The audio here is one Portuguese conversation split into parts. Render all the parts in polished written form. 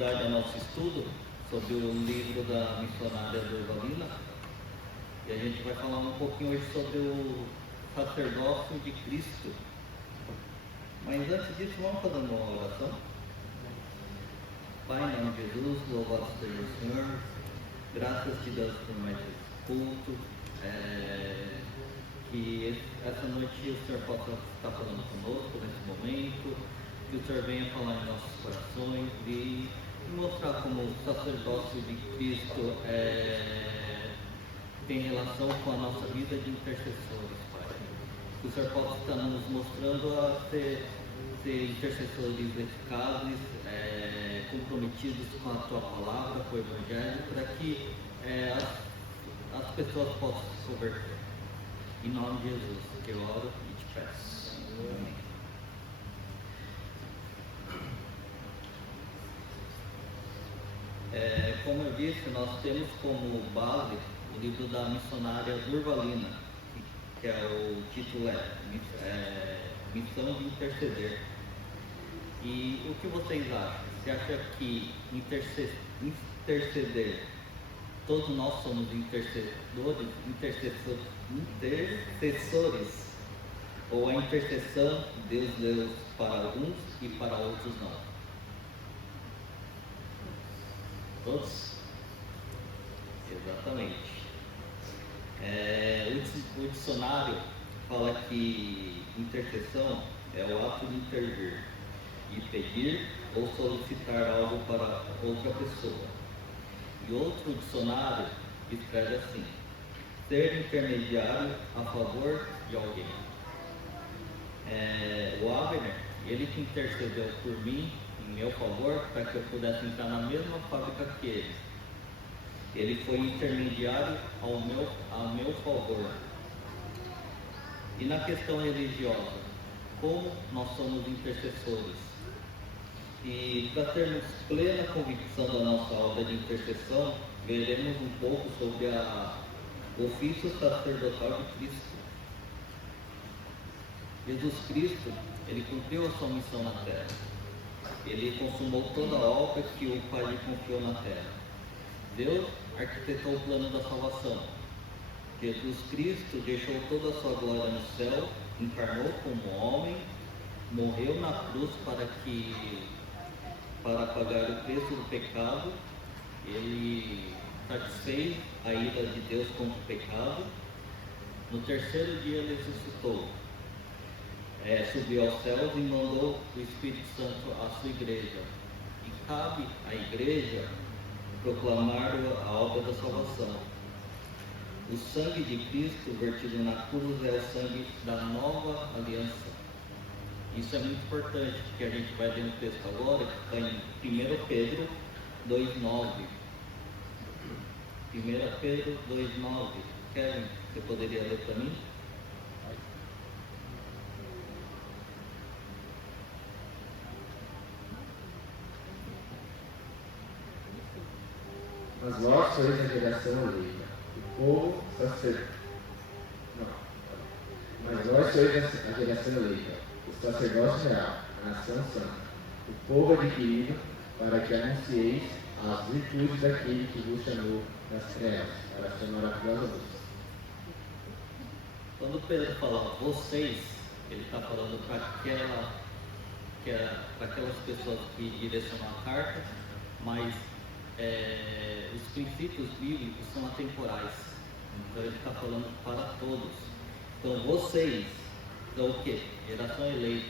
continuidade ao nosso estudo sobre o livro da missionária Durvalina, e a gente vai falar um pouquinho hoje sobre o sacerdócio de Cristo. Mas antes disso, vamos fazer uma oração? Pai, em nome de Jesus, louvado seja o Senhor, graças te damos por mais esse culto, que essa noite o Senhor possa estar falando conosco nesse momento, que o Senhor venha falar em nossos corações e mostrar como o sacerdócio de Cristo tem relação com a nossa vida de intercessores, Pai. Que o Senhor possa estar nos mostrando a ser intercessores eficazes, comprometidos com a Tua palavra, com o Evangelho, para que as pessoas possam se converter. Em nome de Jesus, que eu oro e te peço. Amém. Como eu disse, nós temos como base o livro da missionária Durvalina, que o título Missão de Interceder. E o que vocês acham? Você acha que interceder, todos nós somos intercessores, ou a intercessão Deus deu para alguns e para outros não? Todos? Exatamente. O dicionário fala que intercessão é o ato de intervir, de pedir ou solicitar algo para outra pessoa. E outro dicionário escreve assim: ser intermediário a favor de alguém. O Abner, ele que intercedeu por mim, em meu favor, para que eu pudesse entrar na mesma fábrica que ele. Ele foi intermediário ao meu favor. E na questão religiosa, como nós somos intercessores? E para termos plena convicção da nossa obra de intercessão, veremos um pouco sobre o ofício sacerdotal de Cristo. Jesus Cristo, ele cumpriu a sua missão na terra. Ele consumou toda a obra que o Pai lhe confiou na terra. Deus arquitetou o plano da salvação. Jesus Cristo deixou toda a sua glória no céu, encarnou como homem, morreu na cruz para pagar o preço do pecado. Ele satisfez a ira de Deus contra o pecado. No terceiro dia ele ressuscitou, subiu aos céus e mandou o Espírito Santo à sua igreja. E cabe à igreja proclamar a obra da salvação. O sangue de Cristo vertido na cruz é o sangue da nova aliança. Isso é muito importante, porque a gente vai ler um texto agora que está em 1 Pedro 2,9. 1 Pedro 2,9. Kevin, você poderia ler para mim? Mas vós sois a geração eleita, o povo sacerdote. Mas vós sois a geração eleita, o sacerdócio real, a nação santa, o povo adquirido, para que anuncieis as virtudes daquele que vos chamou das trevas, para a sua maravilhosa luz. Quando Pedro fala vocês, ele está falando para aquelas pessoas que direcionam a carta, mas os princípios bíblicos são atemporais. Então ele está falando para todos. Então vocês são o quê? Geração eleita.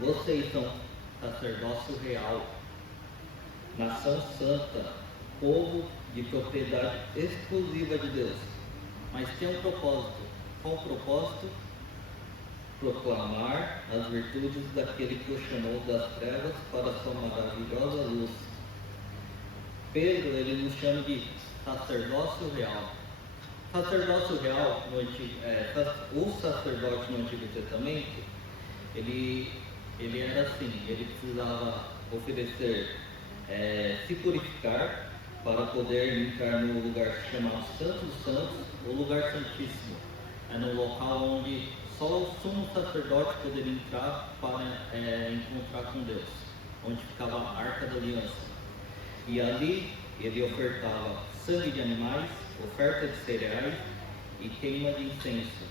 Vocês são sacerdócio real, nação santa, povo de propriedade exclusiva de Deus. Mas tem um propósito. Qual o propósito? Proclamar as virtudes daquele que o chamou das trevas para a sua maravilhosa luz. Pedro, ele nos chama de sacerdócio real. Sacerdócio real, o sacerdote no Antigo Testamento, ele era assim, ele precisava oferecer, se purificar para poder entrar no lugar chamado Santo dos Santos, o lugar santíssimo. É no local onde só o sumo sacerdote poderia entrar para encontrar com Deus, onde ficava a Arca da Aliança. E ali ele ofertava sangue de animais, oferta de cereais e queima de incenso,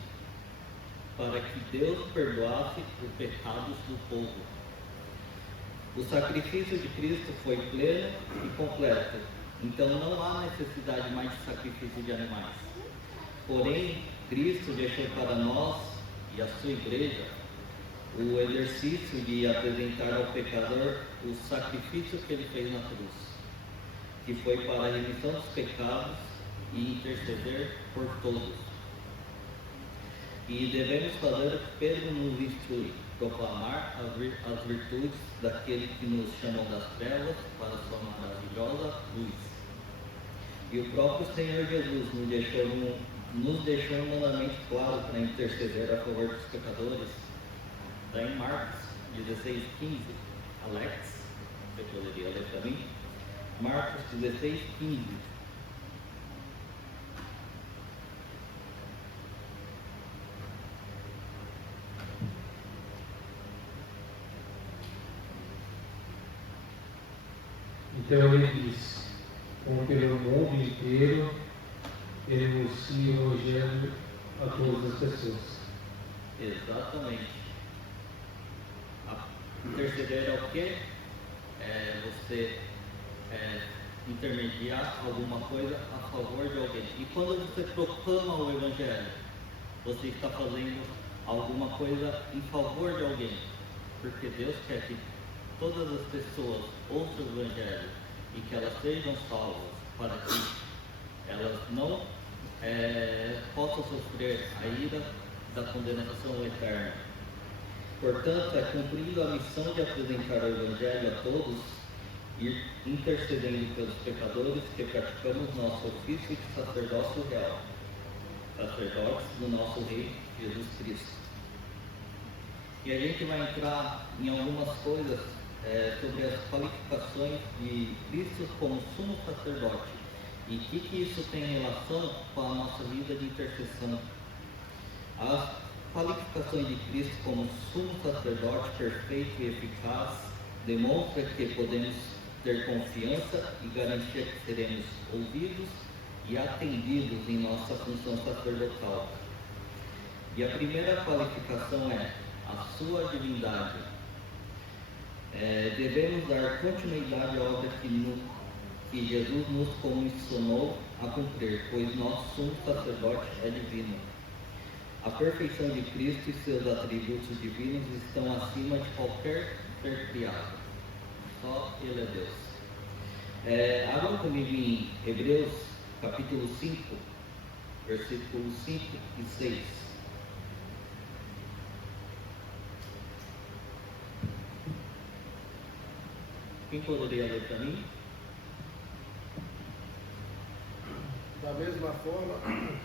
para que Deus perdoasse os pecados do povo. O sacrifício de Cristo foi pleno e completo, então não há necessidade mais de sacrifício de animais. Porém, Cristo deixou para nós e a sua igreja o exercício de apresentar ao pecador o sacrifício que ele fez na cruz, que foi para a remissão dos pecados e interceder por todos. E devemos fazer o que Pedro nos instrui, proclamar as virtudes daquele que nos chamou das trevas para a sua maravilhosa luz. E o próprio Senhor Jesus nos deixou um mandamento claro para interceder a favor dos pecadores. Está em Marcos 16:15. Alex, você poderia ler para mim? Marcos 16:15. Então ele diz, como pelo mundo inteiro ele anuncia o Evangelho a todas as pessoas. Exatamente. Interceder é o quê? É você intermediar alguma coisa a favor de alguém. E quando você proclama o Evangelho, você está fazendo alguma coisa em favor de alguém. Porque Deus quer que todas as pessoas ouçam o Evangelho e que elas sejam salvas, para que elas não possam sofrer a ira da condenação eterna. Portanto, é cumprindo a missão de apresentar o Evangelho a todos e intercedendo pelos pecadores que praticamos nosso ofício de sacerdócio real, sacerdotes do nosso Rei Jesus Cristo. E a gente vai entrar em algumas coisas sobre as qualificações de Cristo como sumo sacerdote e o que isso tem relação com a nossa vida de intercessão. As qualificações de Cristo como sumo sacerdote perfeito e eficaz demonstra que podemos ter confiança e garantia que seremos ouvidos e atendidos em nossa função sacerdotal. E a primeira qualificação é a sua divindade. Devemos dar continuidade à obra que Jesus nos comissionou a cumprir, pois nosso sumo sacerdote é divino. A perfeição de Cristo e seus atributos divinos estão acima de qualquer ser criado. Só Ele é Deus. Abram comigo em Hebreus capítulo 5, versículos 5 e 6. Quem poderia ler para mim? Da mesma forma,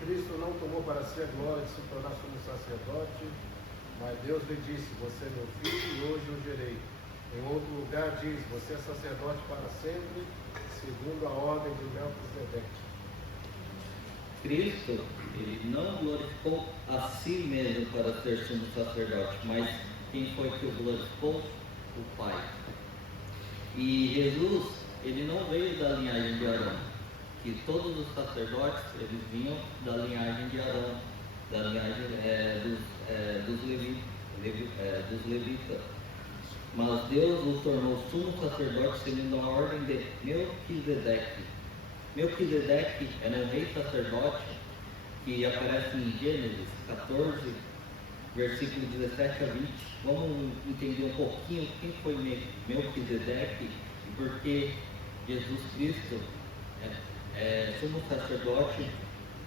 Cristo não tomou para si a glória de se tornar sumo sacerdote, mas Deus lhe disse, você é meu filho e hoje o gerei. Em outro lugar diz, você é sacerdote para sempre, segundo a ordem de Melquisedeque. Cristo, ele não glorificou a si mesmo para ser sumo sacerdote, mas quem foi que o glorificou? O Pai. E Jesus, ele não veio da linhagem de Arão, que todos os sacerdotes, eles vinham da linhagem de Arão, da linhagem dos levitas. Mas Deus o tornou sumo sacerdote segundo a ordem de Melquisedeque. Melquisedeque era um rei sacerdote que aparece em Gênesis 14, versículo 17 a 20. Vamos entender um pouquinho quem foi Melquisedeque e por que Jesus Cristo é sumo sacerdote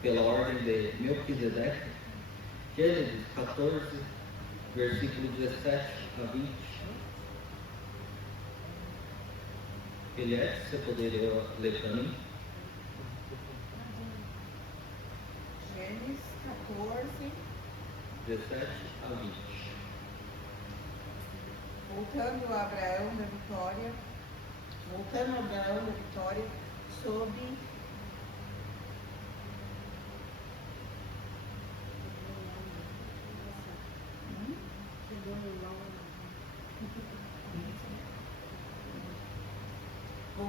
pela ordem de Melquisedeque. Gênesis 14, versículo 17 a 20. Eliette, você poderia ler para mim? Gênesis 14, 17 a 20. voltando a Abraão da vitória, sob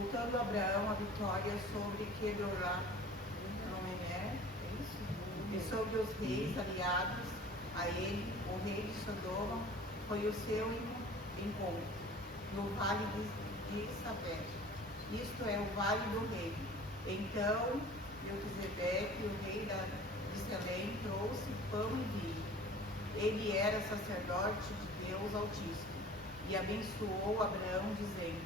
voltando Abraão a vitória sobre Quedorá, é isso? E sobre os reis aliados a ele, o rei de Sodoma, foi o seu encontro, no vale de Sabé. Isto é o vale do rei. Então, Melquisedeque, o rei de Selém, trouxe pão e vinho. Ele era sacerdote de Deus Altíssimo e abençoou Abraão, dizendo: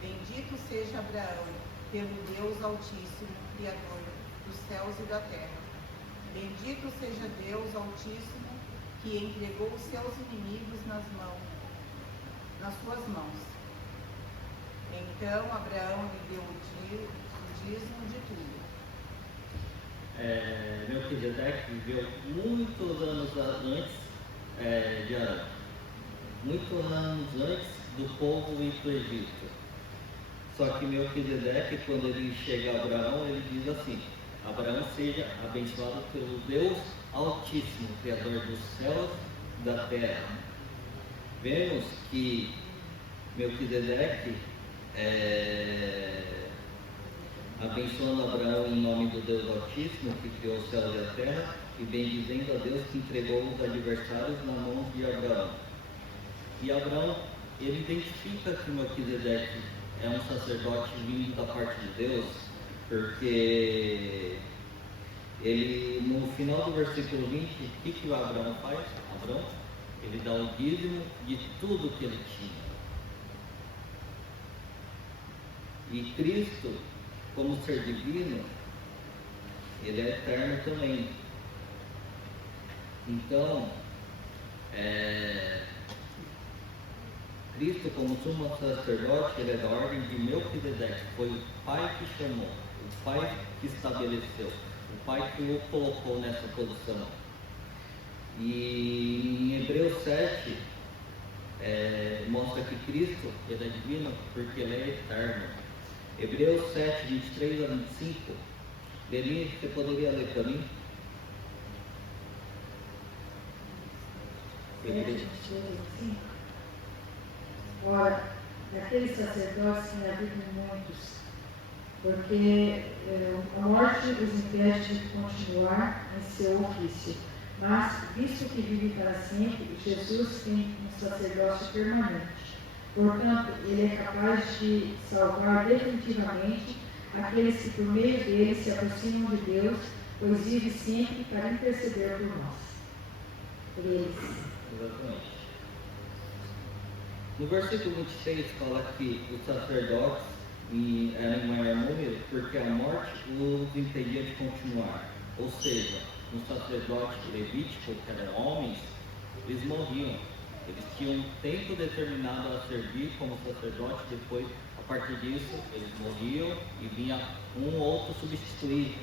Bendito seja Abraão, pelo Deus Altíssimo, Criador dos céus e da terra. Bendito seja Deus Altíssimo, que entregou os seus inimigos nas suas mãos. Então Abraão lhe deu o dízimo de tudo. Melquisedeque viveu muitos anos antes de Arão, muitos anos antes do povo ir para o Egito. Só que Melquisedeque, quando ele chega a Abraão, ele diz assim: Abraão seja abençoado pelo Deus Altíssimo, Criador dos céus e da terra. Vemos que Melquisedeque abençoando Abraão em nome do Deus Altíssimo, que criou os céus e a terra, e bendizendo a Deus que entregou os adversários na mão de Abraão. E Abraão, ele identifica que Melquisedeque é um sacerdote vindo da parte de Deus, porque ele, no final do versículo 20, o que o Abraão faz? Abraão, ele dá o dízimo de tudo que ele tinha. E Cristo, como ser divino, ele é eterno também. Então, Cristo, como sumo sacerdote, ele é da ordem de Melquisedeque. Foi o Pai que chamou, o Pai que estabeleceu, o Pai que o colocou nessa posição. E em Hebreus 7, mostra que Cristo, ele é divino porque ele é eterno. Hebreus 7, 23 a 25. Deli, você poderia ler para mim? 7, 23 a 25. Ora, daqueles sacerdotes que habitam muitos, porque a morte os impede de continuar em seu ofício. Mas, visto que vive para sempre, Jesus tem um sacerdócio permanente. Portanto, ele é capaz de salvar definitivamente aqueles que por meio dele se aproximam de Deus, pois vive sempre para interceder por nós. Por eles. Exatamente. No versículo 26 fala que os sacerdotes eram em maior número porque a morte os impedia de continuar. Ou seja, um sacerdote levítico, que eram homens, eles morriam. Eles tinham um tempo determinado a servir como sacerdote, depois, a partir disso, eles morriam e vinha um ou outro substituir.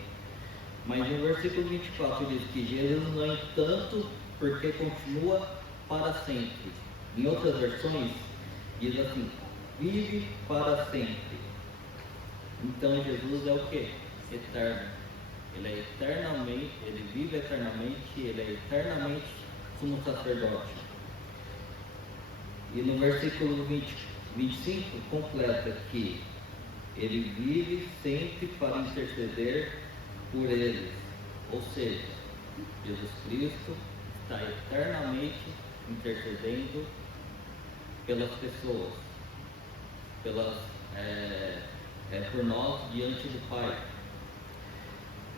Mas no versículo 24 diz que Jesus, no entanto, porque continua para sempre. Em outras versões, diz assim: vive para sempre. Então Jesus é o que? Eterno. Ele é eternamente, ele vive eternamente, ele é eternamente sumo sacerdote. E no versículo 25 completa que ele vive sempre para interceder por eles. Ou seja, Jesus Cristo está eternamente intercedendo pelas pessoas, por nós diante do Pai.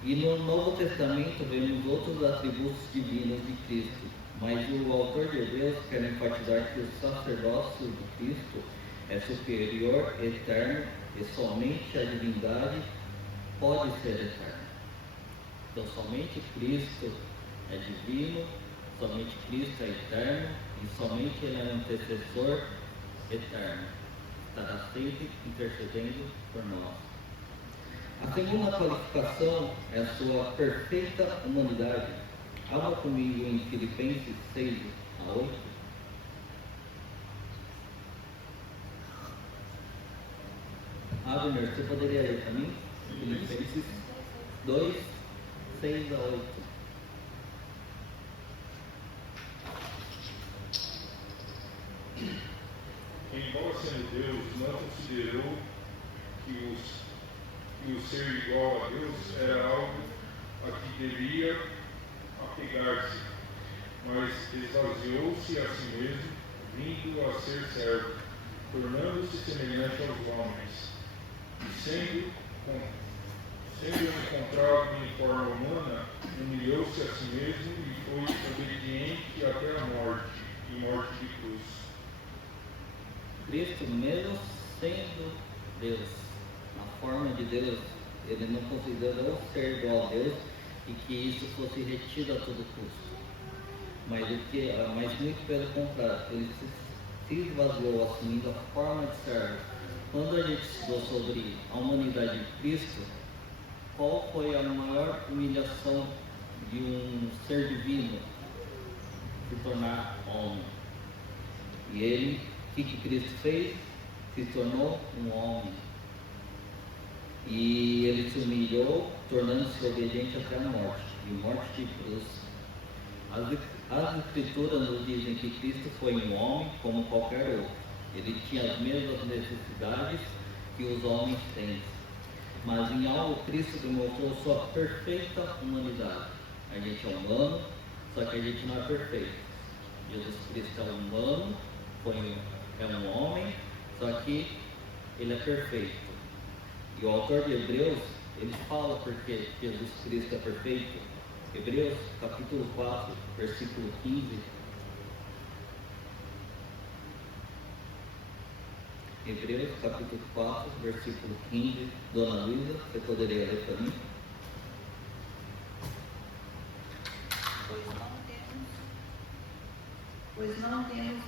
E no Novo Testamento vemos outros atributos divinos de Cristo, mas o autor de Hebreus quer enfatizar que o sacerdócio de Cristo é superior, eterno, e somente a divindade pode ser eterna. Então somente Cristo é divino, somente Cristo é eterno, e somente Ele é um intercessor eterno. Estará sempre intercedendo por nós. A segunda qualificação é a sua perfeita humanidade. Abra comigo em Filipenses 6 a 8. Abner, você poderia ler para mim? Filipenses 2, 6 a 8. Embora sendo Deus, não considerou que o ser igual a Deus era algo a que devia apegar-se, mas esvaziou-se a si mesmo, vindo a ser servo, tornando-se semelhante aos homens, e sendo encontrado em forma humana, humilhou-se a si mesmo e foi obediente até a morte, e morte de cruz. Cristo, mesmo sendo Deus, na forma de Deus, ele não considerou ser igual a Deus e que isso fosse retido a todo custo. Mas muito pelo contrário, ele se esvaziou assumindo a forma de servo. Quando a gente estudou sobre a humanidade de Cristo, qual foi a maior humilhação de um ser divino? Se tornar homem. E ele, o que Cristo fez? Se tornou um homem. E ele se humilhou, tornando-se obediente até a morte, e morte de cruz. As Escrituras nos dizem que Cristo foi um homem como qualquer outro. Ele tinha as mesmas necessidades que os homens têm. Mas em algo Cristo demonstrou sua perfeita humanidade. A gente é humano, só que a gente não é perfeito. Jesus Cristo é humano, é um homem, só que ele é perfeito. E o autor de Hebreus, ele fala porque Jesus Cristo é perfeito. Hebreus capítulo 4, versículo 15. Hebreus capítulo 4, versículo 15. Dona Luísa, você poderia ler para mim? Pois não temos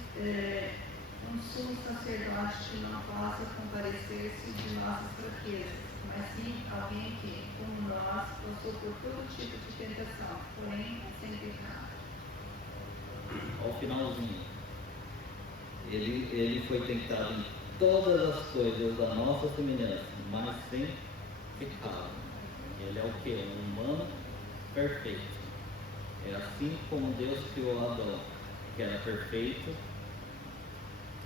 um sumo sacerdote que não possa comparecer-se de nossas fraquezas, mas sim alguém que, como nós, passou por todo tipo de tentação, porém sem pecado. Ao finalzinho, ele foi tentado em todas as coisas da nossa semelhança, mas sem pecado. Ele é o que? Um humano perfeito. É assim como Deus criou Adão, que era perfeito.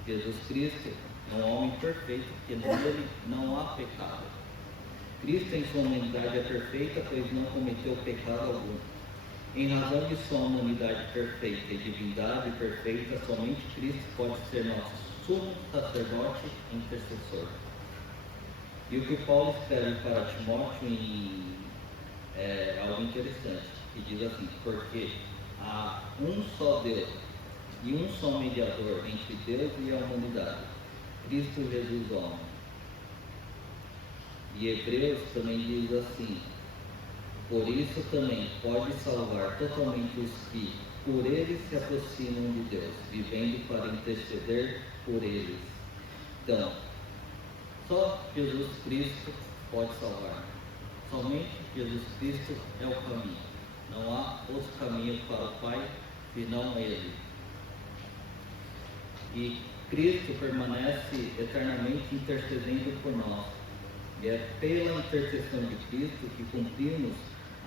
Jesus Cristo é um homem perfeito, porque nele não há pecado. Cristo em sua humanidade é perfeita, pois não cometeu pecado algum. Em razão de sua humanidade perfeita e divindade perfeita, somente Cristo pode ser nosso sumo sacerdote e intercessor. E o que Paulo escreve para Timóteo é algo interessante, que diz assim: porque há um só Deus e um só mediador entre Deus e a humanidade, Cristo Jesus homem. E Hebreus também diz assim: por isso também pode salvar totalmente os que por ele se aproximam de Deus, vivendo para interceder por eles. Então, só Jesus Cristo pode salvar. Somente Jesus Cristo é o caminho. Não há outro caminho para o Pai senão Ele. E Cristo permanece eternamente intercedendo por nós. E é pela intercessão de Cristo que cumprimos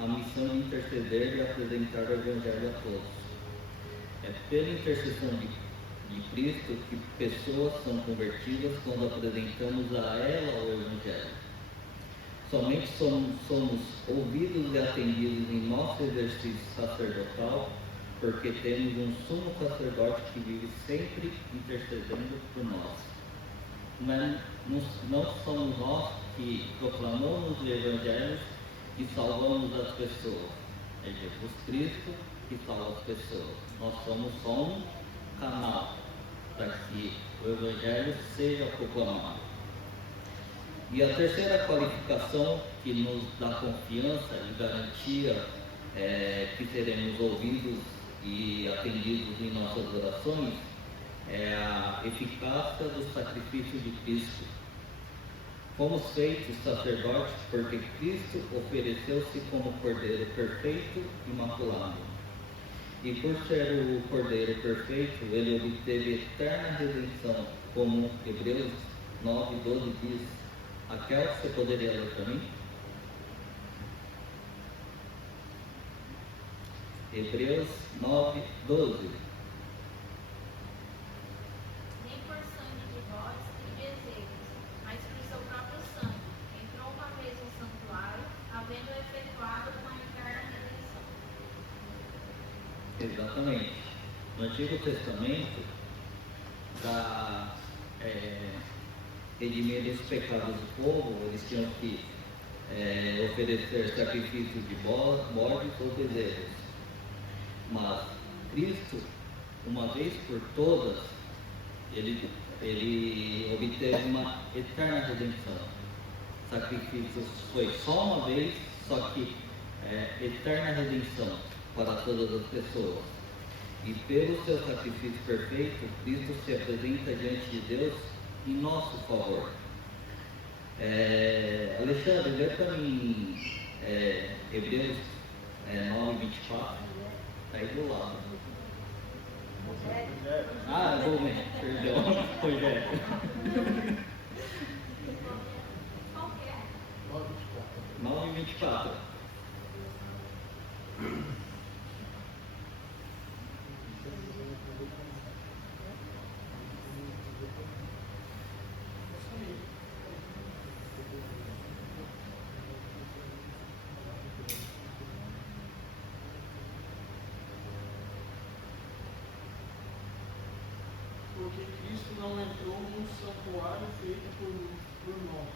a missão de interceder e apresentar o Evangelho a todos. É pela intercessão de Cristo que pessoas são convertidas quando apresentamos a ela o Evangelho. Somente somos ouvidos e atendidos em nosso exercício sacerdotal porque temos um sumo sacerdote que vive sempre intercedendo por nós. Não somos nós que proclamamos o Evangelho e salvamos as pessoas. É Jesus Cristo que salva as pessoas. Nós somos só um canal para que o Evangelho seja proclamado. E a terceira qualificação que nos dá confiança e garantia que seremos ouvidos e atendidos em nossas orações é a eficácia do sacrifício de Cristo. Fomos feitos sacerdotes porque Cristo ofereceu-se como Cordeiro perfeito e imaculado. E por ser o Cordeiro perfeito, ele obteve eterna redenção, como Hebreus 9:12 diz. Aquela você poderia ler para mim? Hebreus 9:12. Nem por sangue de vós e de bezerros, mas por seu próprio sangue, Exatamente. No Antigo Testamento, para redimir os pecados do povo, eles tinham que oferecer sacrifício de bodes ou bezerros. Mas Cristo, uma vez por todas, ele obteve uma eterna redenção. Sacrifício foi só uma vez, só que eterna redenção para todas as pessoas. E pelo seu sacrifício perfeito, Cristo se apresenta diante de Deus em nosso favor. Alexandre, lê para mim Hebreus 9:24, está aí do lado. Ah, vou ler, perdão, Rogério. 9:24. Porque Cristo não entrou num santuário feito por nós,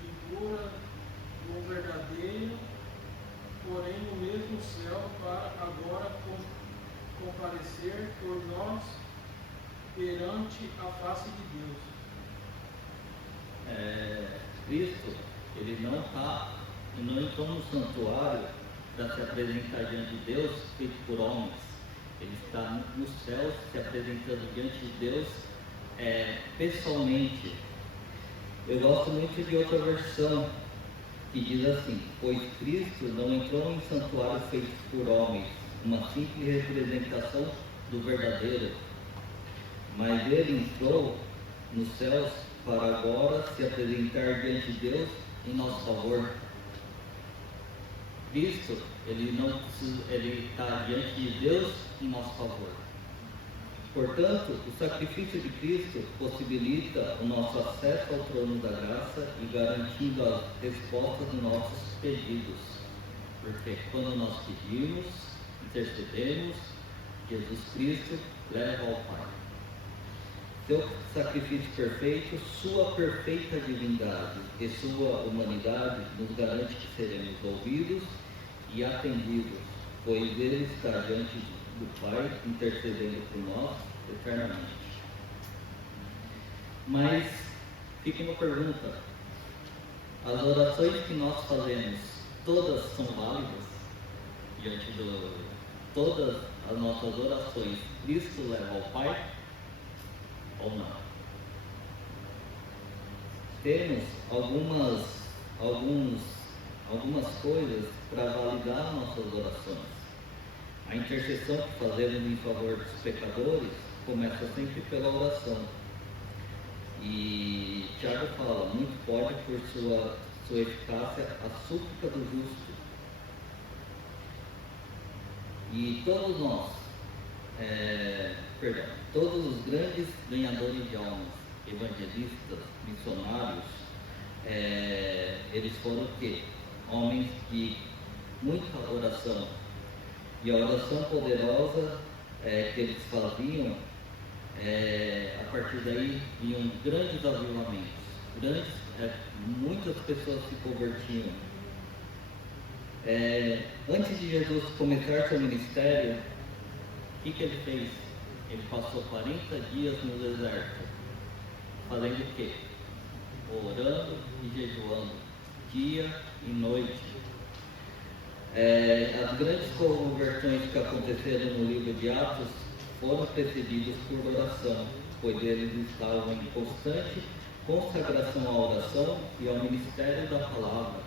figura do verdadeiro, porém no mesmo céu, para agora comparecer por nós perante a face de Deus. Cristo, ele não entrou no santuário para se apresentar diante de Deus feito por homens. Ele está nos céus se apresentando diante de Deus pessoalmente. Eu gosto muito de outra versão que diz assim: pois Cristo não entrou em santuário feito por homens, uma simples representação do verdadeiro, mas ele entrou nos céus para agora se apresentar diante de Deus em nosso favor. Cristo, ele está diante de Deus em nosso favor. Portanto, o sacrifício de Cristo possibilita o nosso acesso ao trono da graça e garantindo as respostas dos nossos pedidos. Porque quando nós pedimos, intercedemos, Jesus Cristo leva ao Pai. Seu sacrifício perfeito, sua perfeita divindade e sua humanidade nos garante que seremos ouvidos e atendidos, pois Ele está diante do Pai, intercedendo por nós eternamente. Mas fica uma pergunta: as orações que nós fazemos, todas são válidas diante todas as nossas orações, Cristo leva ao Pai ou não? Temos algumas coisas para validar nossas orações. A intercessão que fazemos em favor dos pecadores começa sempre pela oração. E Tiago fala: muito pode por sua eficácia a súplica do justo. E todos nós, todos os grandes ganhadores de almas, evangelistas, missionários, eles foram o quê? Homens de muita oração. E a oração poderosa que eles faziam, a partir daí vinham grandes avivamentos, muitas pessoas se convertiam. Antes de Jesus começar seu ministério, o que ele fez? Ele passou 40 dias no deserto, fazendo o quê? Orando e jejuando, dia e noite. As grandes conversões que aconteceram no livro de Atos foram precedidas por oração, pois eles estavam em constante consagração à oração e ao ministério da palavra.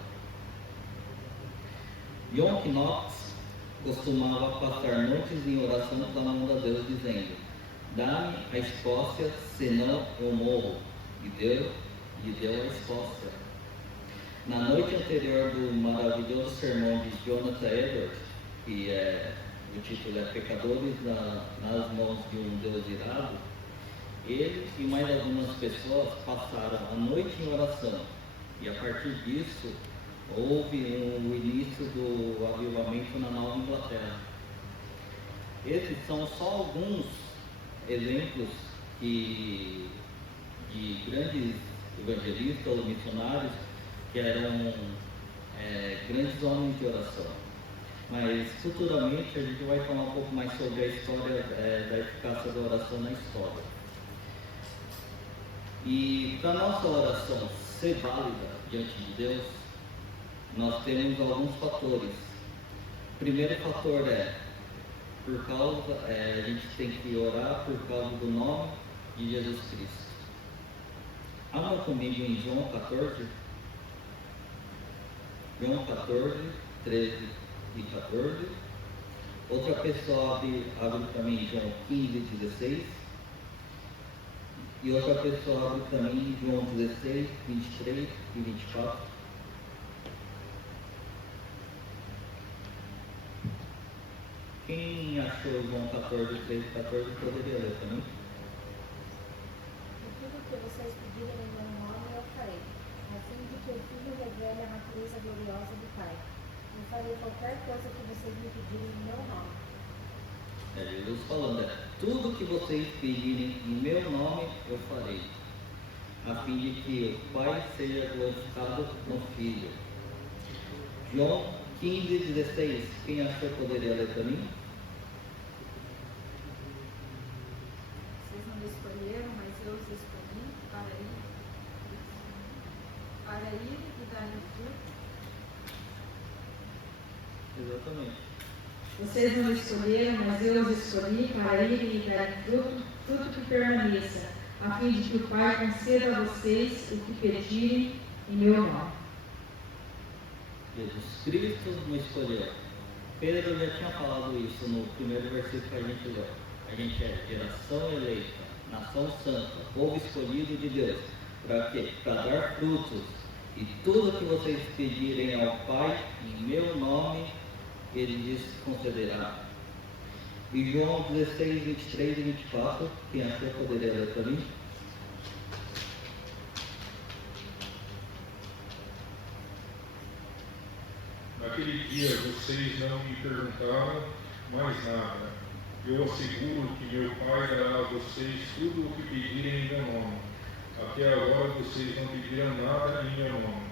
John Knox costumava passar noites em oração clamando a Deus, dizendo: dá-me a Escócia, senão eu morro. E Deus lhe deu a Escócia. Na noite anterior do maravilhoso sermão de Jonathan Edwards, que o título é Pecadores nas mãos de um Deus irado, ele e mais algumas pessoas passaram a noite em oração, e a partir disso houve o início do avivamento na Nova Inglaterra. Esses são só alguns exemplos de grandes evangelistas ou missionários que eram grandes homens de oração. Mas futuramente a gente vai falar um pouco mais sobre a história da eficácia da oração na história. E para a nossa oração ser válida diante de Deus, nós temos alguns fatores. O primeiro fator a gente tem que orar por causa do nome de Jesus Cristo. Abra comigo em João 14. João 14, 13 e 14. Outra pessoa abre para mim João 15, 16. E outra pessoa abre para mim João 16, 23 e 24. Quem achou João 14, 13 e 14 poderia ler também? E tudo que vocês pedirem em meu nome eu farei, a fim de que o Filho revele a natureza gloriosa do Pai. Eu farei qualquer coisa que vocês me pedirem em meu nome. Jesus falando, tudo que vocês pedirem em meu nome eu farei, a fim de que o Pai seja glorificado no Filho. João 15, 16, quem achou poderia ler para mim? Vocês não me escolheram, mas eu os escolhi para ir e dar fruto. Exatamente. Vocês não me escolheram, mas eu os escolhi para ir e dar fruto que permaneça, a fim de que o Pai conceda a vocês o que pedirem em meu nome. Jesus Cristo nos escolheu. Pedro já tinha falado isso no primeiro versículo que a gente leu. A gente é geração eleita, nação santa, povo escolhido de Deus. Para quê? Para dar frutos. E tudo que vocês pedirem ao Pai, em meu nome, Ele lhes concederá. E João 16, 23 e 24, quem achou poderia ler para mim? Naquele dia vocês não me perguntaram mais nada. Eu asseguro que meu Pai dará a vocês tudo o que pedirem em meu nome. Até agora vocês não pediram nada em meu nome.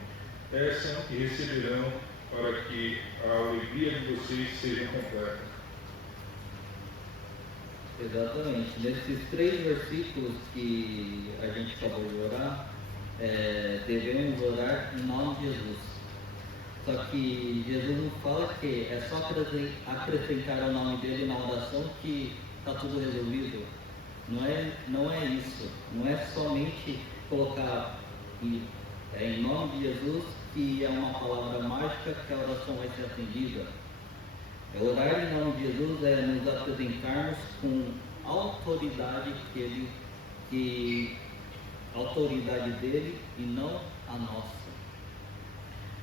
Peçam e receberão, para que a alegria de vocês seja completa. Exatamente. Nesses 3 versículos que a gente acabou de orar, devemos orar em nome de Jesus. Só que Jesus não fala que é só acrescentar o nome dele na oração que está tudo resolvido. Não é isso. Não é somente colocar em nome de Jesus que é uma palavra mágica que a oração vai ser atendida. Orar em nome de Jesus é nos apresentarmos com a autoridade a autoridade dele e não a nossa.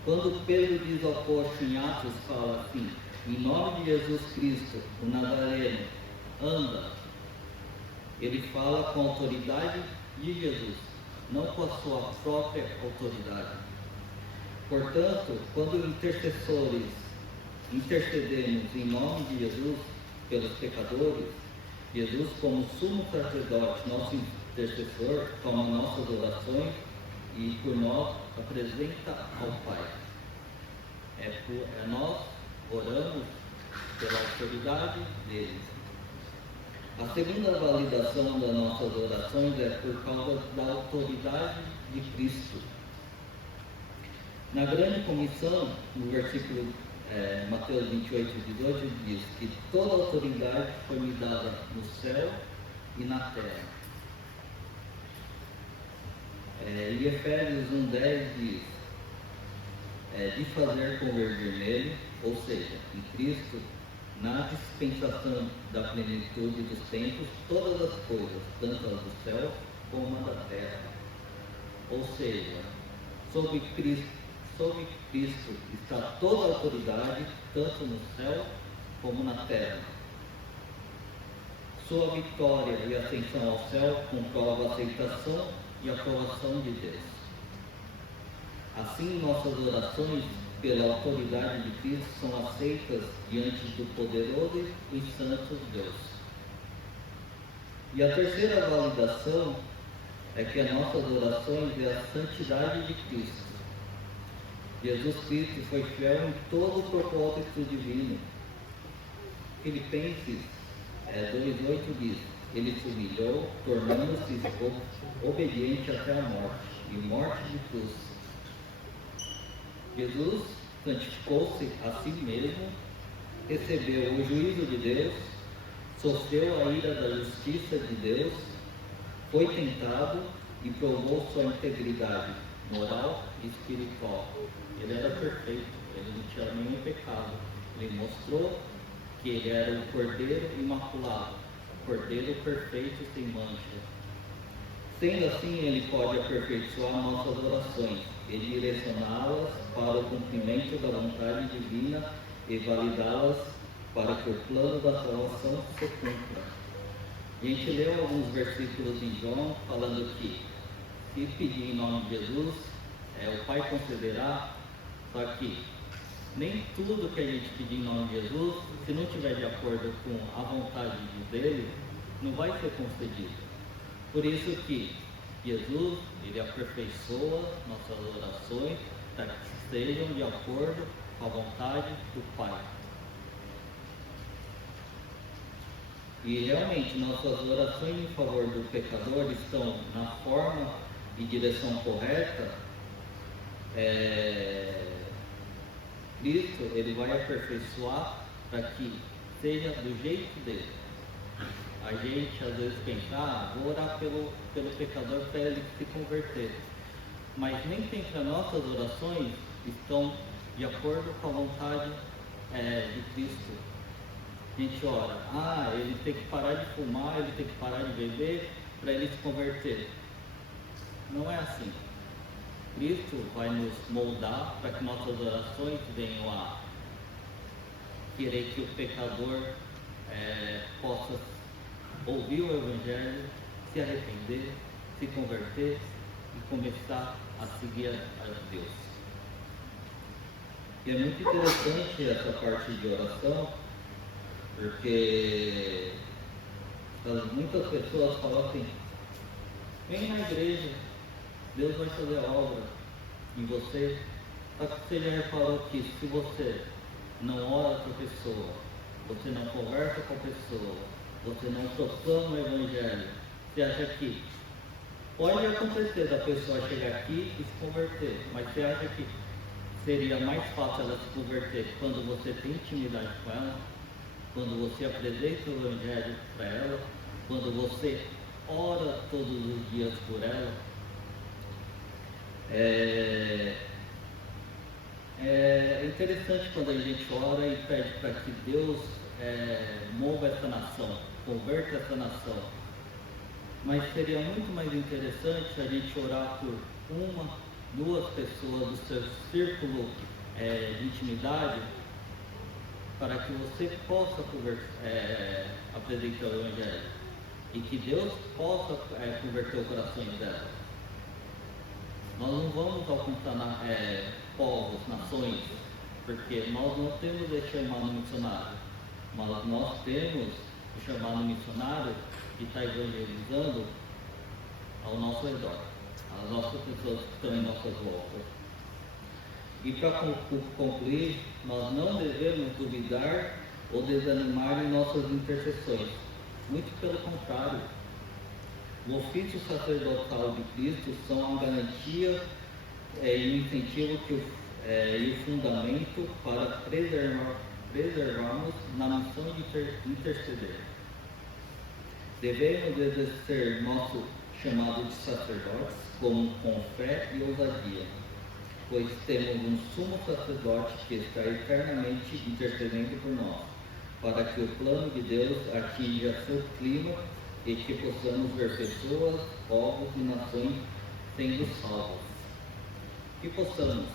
Quando Pedro diz ao posto em Atos, fala assim, em nome de Jesus Cristo, o Nazareno, anda. Ele fala com a autoridade de Jesus, não com a sua própria autoridade. Portanto, quando intercedemos em nome de Jesus pelos pecadores, Jesus, como sumo sacerdote, nosso intercessor, toma nossas orações e por nós apresenta ao Pai. Nós oramos pela autoridade dele. A segunda validação das nossas orações é por causa da autoridade de Cristo. Na grande comissão, no versículo Mateus 28, 18, diz que toda autoridade foi me dada no céu e na terra. E Efésios 1,10 diz de fazer convergir nele, ou seja, em Cristo, na dispensação da plenitude dos tempos, todas as coisas, tanto as do céu como as da terra. Ou seja, sobre Cristo está toda a autoridade, tanto no céu como na terra. Sua vitória e ascensão ao céu comprova a aceitação e aprovação de Deus. Assim, nossas orações pela autoridade de Cristo são aceitas diante do poderoso e santo Deus. E a terceira validação é que as nossas orações é a santidade de Cristo. Jesus Cristo foi fiel em todo o propósito divino. Filipenses 2,8 diz: Ele se humilhou, tornando-se obediente até a morte, e morte de cruz. Jesus santificou-se a si mesmo, recebeu o juízo de Deus, sofreu a ira da justiça de Deus, foi tentado e provou sua integridade moral e espiritual. Ele era perfeito, ele não tinha nenhum pecado. Ele mostrou que ele era o Cordeiro imaculado, Cordeiro perfeito sem mancha. Sendo assim, ele pode aperfeiçoar nossas orações e direcioná-las para o cumprimento da vontade divina e validá-las para que o plano da salvação se cumpra. A gente leu alguns versículos em João falando que se pedir em nome de Jesus, o Pai concederá, só que nem tudo que a gente pedir em nome de Jesus, se não estiver de acordo com a vontade dele, não vai ser concedido. Por isso que Jesus, ele aperfeiçoa nossas orações para que estejam de acordo com a vontade do Pai. E realmente nossas orações em favor do pecador estão na forma e direção correta. Cristo, ele vai aperfeiçoar para que seja do jeito dele. A gente às vezes pensa, vou orar pelo pecador para ele se converter. Mas nem sempre as nossas orações estão de acordo com a vontade de Cristo. A gente ora, ele tem que parar de fumar, ele tem que parar de beber para ele se converter. Não é assim. Cristo vai nos moldar para que nossas orações venham a querer que o pecador possa ouvir o Evangelho, se arrepender, se converter e começar a seguir a Deus. E é muito interessante essa parte de oração, porque muitas pessoas falam assim: vem na igreja, Deus vai fazer a obra em você. Só que você já reparou que se você não ora com a pessoa, você não conversa com a pessoa, você não proclama o Evangelho, você acha que pode acontecer da pessoa chegar aqui e se converter, mas você acha que seria mais fácil ela se converter quando você tem intimidade com ela, quando você apresenta o Evangelho para ela, quando você ora todos os dias por ela? É interessante quando a gente ora e pede para que Deus mova essa nação, converta essa nação. Mas seria muito mais interessante a gente orar por uma, duas pessoas do seu círculo de intimidade, para que você possa apresentar o Evangelho e que Deus possa converter o coração delas. Nós não vamos alcançar povos, nações, porque nós não temos esse chamado missionário, mas nós temos o chamado missionário que está evangelizando ao nosso redor, as nossas pessoas que estão em nossas voltas. E para concluir, nós não devemos duvidar ou desanimar em nossas intercessões, muito pelo contrário. O ofício sacerdotal de Cristo são a garantia e o incentivo e o fundamento para preservarmos na missão de interceder. Devemos exercer nosso chamado de sacerdotes com fé e ousadia, pois temos um sumo sacerdote que está eternamente intercedendo por nós, para que o plano de Deus atinja seu clima e que possamos ver pessoas, povos e nações sendo salvos. Que possamos,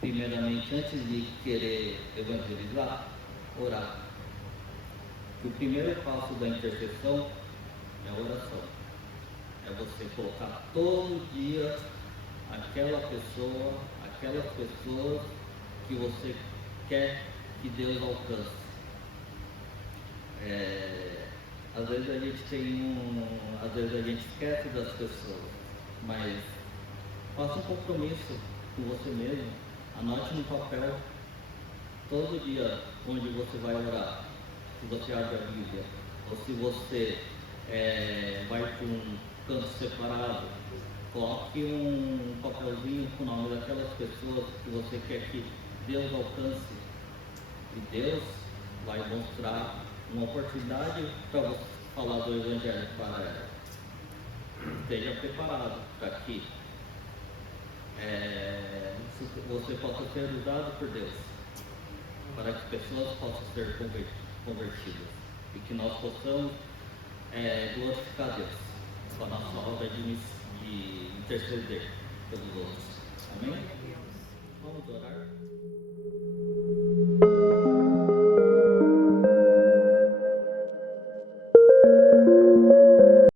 primeiramente, antes de querer evangelizar, orar. O primeiro passo da intercessão é a oração. É você colocar todo dia aquela pessoa, aquelas pessoas que você quer que Deus alcance. Às vezes a gente às vezes a gente esquece das pessoas, mas faça um compromisso com você mesmo, anote no papel todo dia onde você vai orar, se você abre a Bíblia, ou se você vai para um canto separado, coloque um papelzinho com o nome daquelas pessoas que você quer que Deus alcance, e Deus vai mostrar uma oportunidade para você falar do Evangelho para ela. Esteja preparado para que você possa ser usado por Deus, para que pessoas possam ser convertidas e que nós possamos glorificar Deus com a nossa obra de interceder pelos outros. Amém? Vamos orar.